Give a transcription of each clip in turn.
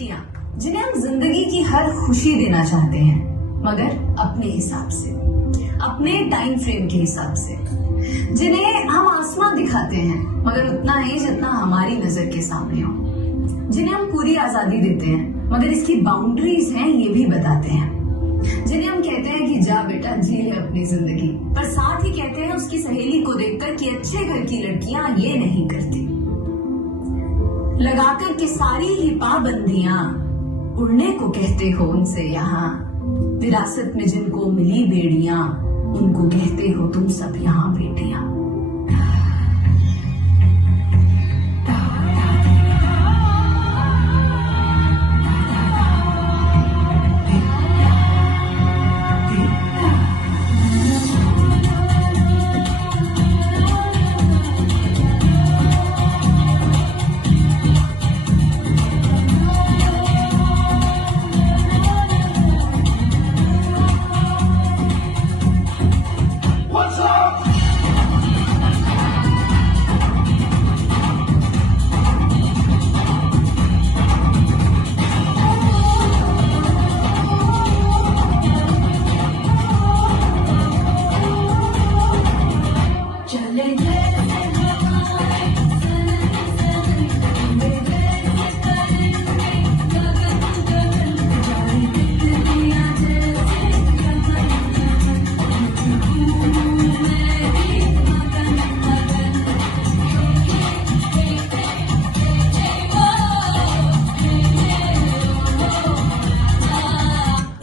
बेटियां जिन्हें हम जिंदगी की हर खुशी देना चाहते हैं, मगर अपने हिसाब से, अपने टाइम फ्रेम के हिसाब से, जिन्हें हम आसमां दिखाते हैं मगर उतना ही जितना हमारी नजर के सामने हो, जिन्हें हम पूरी आजादी देते हैं मगर इसकी बाउंड्रीज हैं ये भी बताते हैं, जिन्हें हम कहते हैं कि जा बेटा जी ले अपनी जिंदगी, पर साथ ही कहते हैं उसकी सहेली को देखकर कि अच्छे घर की लड़कियां ये नहीं करती। लगाकर के सारी ही पाबंदियां उड़ने को कहते हो उनसे यहाँ, विरासत में जिनको मिली बेड़ियां उनको कहते हो तुम सब यहाँ बेटियां।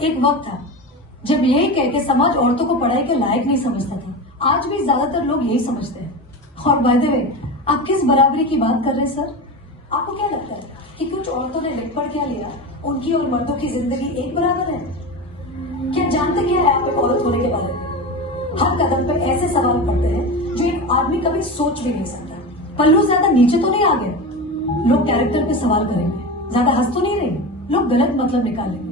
एक वक्त था जब यही कह के समाज औरतों को पढ़ाई के लायक नहीं समझता था। आज भी ज्यादातर लोग यही समझते हैं। और बाय द वे, आप किस बराबरी की बात कर रहे हैं सर? आपको क्या लगता है कि कुछ औरतों ने लिख पढ़ क्या लिया, उनकी और मर्दों की जिंदगी एक बराबर है? क्या जानते क्या है आप एक औरत होने के बारे में? हर कदम पे ऐसे सवाल पड़ते हैं जो एक आदमी कभी सोच भी नहीं सकता। पल्लू ज्यादा नीचे तो नहीं आ गए? लोग कैरेक्टर पे सवाल करेंगे। ज्यादा हंस तो नहीं रहेंगे? लोग गलत मतलब निकालेंगे।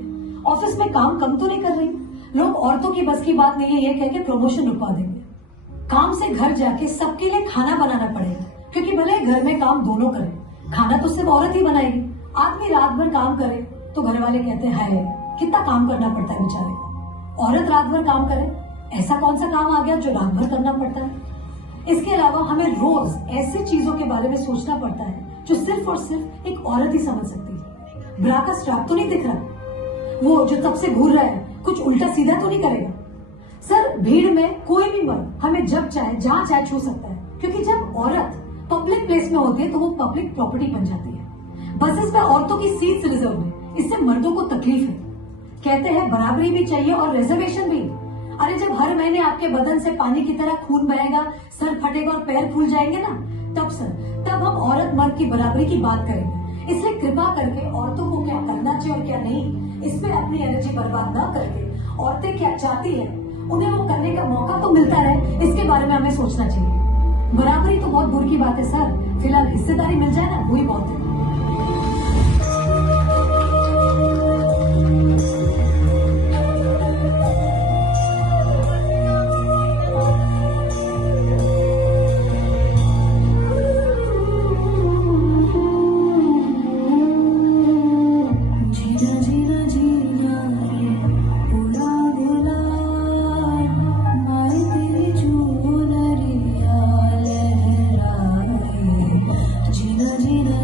ऑफिस में काम कम तो नहीं कर रही? लोग औरतों की बस की बात नहीं है ये कह के प्रमोशन रुकवा देंगे। काम से घर जाके सबके लिए खाना बनाना पड़ेगा, क्योंकि भले घर में काम दोनों करें, खाना तो सिर्फ औरत ही बनाएगी। आदमी रात भर काम करे तो घर वाले कहते हैं हाय कितना काम करना पड़ता है बेचारे को। औरत रात भर काम करे, ऐसा कौन सा काम आ गया जो रात भर करना पड़ता है? इसके अलावा हमें रोज ऐसी चीजों के बारे में सोचना पड़ता है जो सिर्फ और सिर्फ एक औरत ही समझ सकती है। ब्रा का स्ट्रैप तो नहीं दिख रहा, वो जो तब से घूर रहा है कुछ उल्टा सीधा तो नहीं करेगा? सर, भीड़ में कोई भी मर्द हमें जब चाहे जहां चाहे छू सकता है, क्योंकि जब औरत पब्लिक प्लेस में होती है तो वो पब्लिक प्रॉपर्टी बन जाती है। बसेस में औरतों की सीट्स रिजर्व है, इससे मर्दों को तकलीफ है। कहते हैं बराबरी भी चाहिए और रिजर्वेशन भी। अरे जब हर महीने आपके बदन से पानी की तरह खून बहेगा, सर फटेगा और पैर फूल जाएंगे ना, तब हम औरत मर्द की बराबरी की बात करेंगे। इसलिए कृपा करके औरतों को क्या करना चाहिए और क्या नहीं, इसमें अपनी एनर्जी बर्बाद न करके औरतें क्या चाहती है उन्हें वो करने का मौका तो मिलता रहे, इसके बारे में हमें सोचना चाहिए। बराबरी तो बहुत दूर की बात है सर, फिलहाल हिस्सेदारी मिल जाए ना वही बहुत है। जीना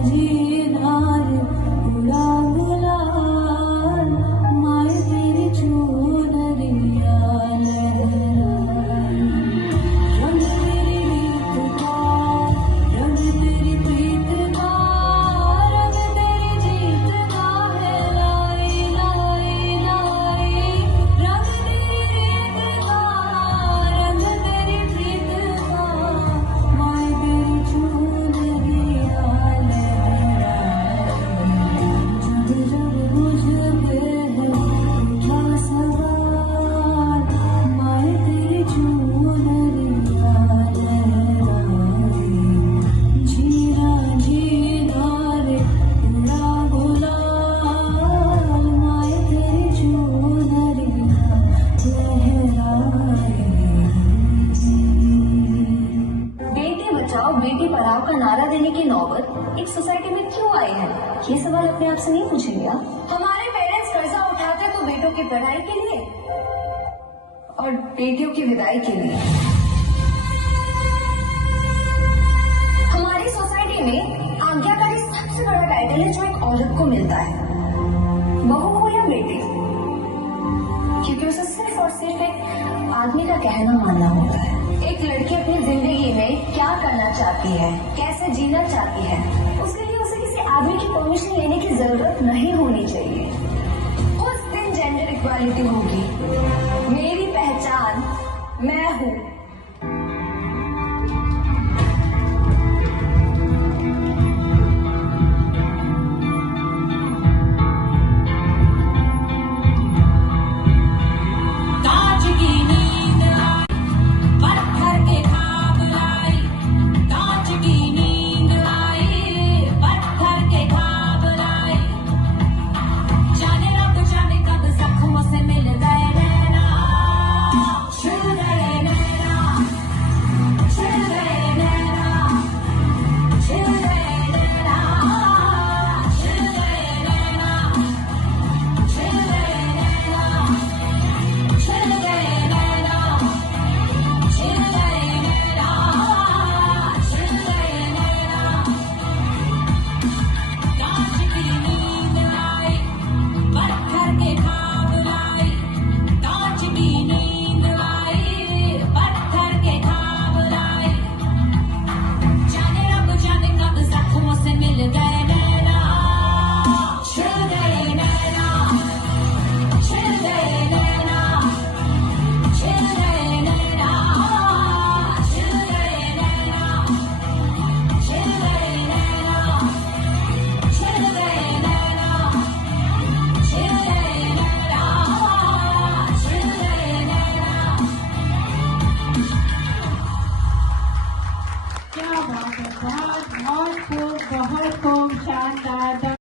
आए हैं, ये सवाल अपने आप से नहीं पूछेंगे आप? हमारे पेरेंट्स कर्जा उठाते तो बेटों की पढ़ाई के लिए और बेटियों की विदाई के लिए। हमारी सोसाइटी में आज्ञाकारी सबसे बड़ा टाइटल है जो एक औरत को मिलता है, बहू हो या बेटी, क्योंकि उसे सिर्फ और सिर्फ एक आदमी का कहना मानना होता है। एक लड़की अपनी जिंदगी में क्या करना चाहती है, कैसे जीना चाहती है, उसके लिए उसे किसी आदमी की परमिशन लेने की जरूरत नहीं होनी चाहिए। उस दिन जेंडर इक्वालिटी होगी। मेरी पहचान मैं हूँ। बहुत खूब शानदार।